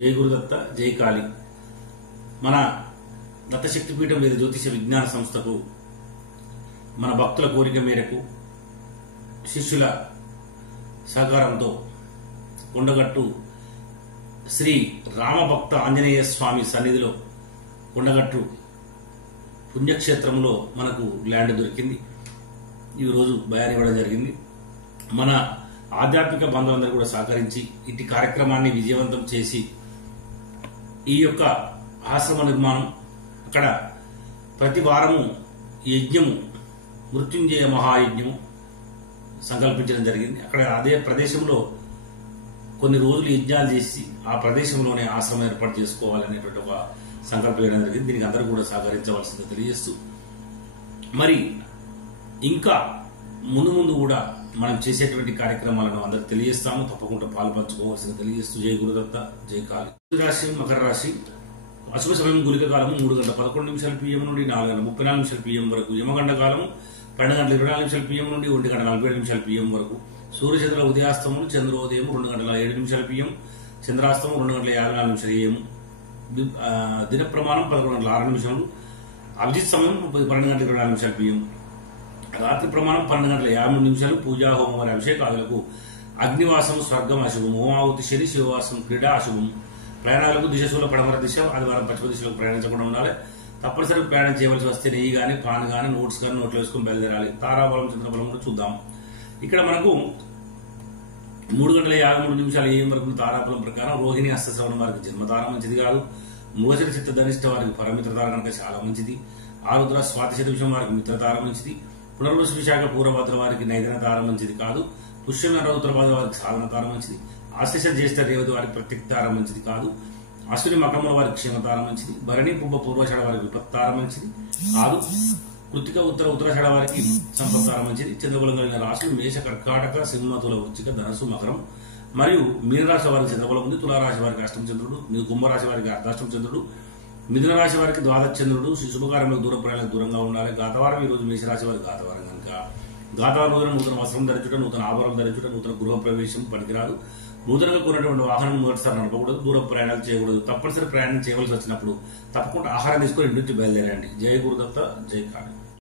జై గురుదత్త జై కాళీ. మన దత్తశక్తిపీఠం లేదా జ్యోతిష విజ్ఞాన సంస్థకు మన భక్తుల కోరిక మేరకు శిష్యుల సహకారంతో కొండగట్టు శ్రీ రామభక్త ఆంజనేయ స్వామి సన్నిధిలో కొండగట్టు పుణ్యక్షేత్రంలో మనకు ల్యాండ్ దొరికింది. ఈరోజు బయానివ్వడం జరిగింది. మన ఆధ్యాత్మిక బంధువులందరూ కూడా సహకరించి ఇట్టి కార్యక్రమాన్ని విజయవంతం చేసి ఈ యొక్క ఆశ్రమ నిర్మాణం అక్కడ ప్రతి వారము యజ్ఞము మృత్యుంజయ మహాయజ్ఞము సంకల్పించడం జరిగింది. అక్కడ అదే ప్రదేశంలో కొన్ని రోజులు యజ్ఞాలు చేసి ఆ ప్రదేశంలోనే ఆశ్రమం ఏర్పాటు చేసుకోవాలనేటువంటి ఒక సంకల్పం చేయడం జరిగింది. దీనికి అందరూ కూడా సహకరించవలసింది తెలియజేస్తూ, మరి ఇంకా ముందు ముందు కూడా మనం చేసేటువంటి కార్యక్రమాలను అందరికి తెలియజేస్తాము. తప్పకుండా పాల్పంచుకోవాల్సింది తెలియజేస్తూ జై గురుదత్త జై కాళీ. రాశి మకర రాశి. అశుభ సమయం గుళిక కాలము 3:11 PM నుండి 4:34 PM వరకు. యమగండ కాలము 12:24 PM నుండి 1:47 PM వరకు. సూర్యచంద్రుల ఉదయాస్తమము చంద్రోదయం 2:07 PM, చంద్రాస్తమం 2:54 AM. దిన ప్రమాణం 11:06. అభిజిత్ సమయం 12:24 PM. రాత్రి ప్రమాణం 12:53. పూజా హోమం వారి అభిషేకాదులకు అగ్నివాసం స్వర్గం అశుభం. హోమావతి శని శివవాసం క్రీడా అశుభం. ప్రయాణాలకు దిశలో పడమర దిశ, ఆదివారం పశ్చిమ దిశలకు ప్రయాణించకుండా ఉండాలి. తప్పనిసరిగా ప్రయాణం చేయవలసి వస్తే నెయ్యి కానీ పాన్ కానీ నోట్స్ కానీ నోట్లో వేసుకుని బయలుదేరాలి. తారాబలం చంద్రబలం కూడా చూద్దాం. ఇక్కడ మనకు 3:53 AM వరకు తారాబలం ప్రకారం రోహిణి హస్తశ్రవణం వారికి జన్మతార మంచిది కాదు. మృగశిర చిత్త ధనిష్ట వారికి పరమిత్రతార కనుక చాలా మంచిది. ఆరుద్ర స్వాతి శతవిషం వారికి మిత్రతార మంచిది. పునర్వసు విశాఖ పూర్వభద్ర వారికి నైదన తార మంచిది కాదు. పుష్యమ ఉత్తరభద్ర వారికి సాధన తార మంచిది. ఆశిష జ్యేష్ఠ రేవతి వారికి ప్రత్యక్ తార మంచిది కాదు. అశ్విని మకముల వారికి క్షేమతార మంచిది. భరణి పుబ్బ పూర్వషాఢ వారికి విపత్తార మంచిది కాదు. కృతిక ఉత్తరాషాఢ వారికి సంపత్తార మంచిది. చంద్రబలం కలిగిన రాశులు మేష కర్కాటక సింహ తుల వృశ్చిక ధనస్సు మకరం మరియు మీనరాశి వారికి చంద్రబలం ఉంది. తులారాశి వారికి అష్టమ చంద్రుడు, కుంభరాశి వారికి అర్ధాష్టమ చంద్రుడు, మిథున రాశి వారికి ద్వాదశ చంద్రుడు. శుభకార్యంలో దూర ప్రయాణాలకు దూరంగా ఉండాలి. గాతవారం ఈ రోజు మేషరాశి వారికి గాతవారం కనుక గాతవారం రోజున నూతన వస్త్రం ధరించుట, నూతన ఆభరణం ధరించుట, నూతన గృహ ప్రవేశం పనికిరాదు. నూతనంగా కొన్నటువంటి వాహనం మొదటిసారి నడపకూడదు. దూర ప్రయాణాలు చేయకూడదు. తప్పనిసరి ప్రయాణం చేయవలసి వచ్చినప్పుడు తప్పకుండా ఆహారం తీసుకొని ఇంటి నుంచి బయలుదేరండి. జై గురుదత్త జై కాళీ.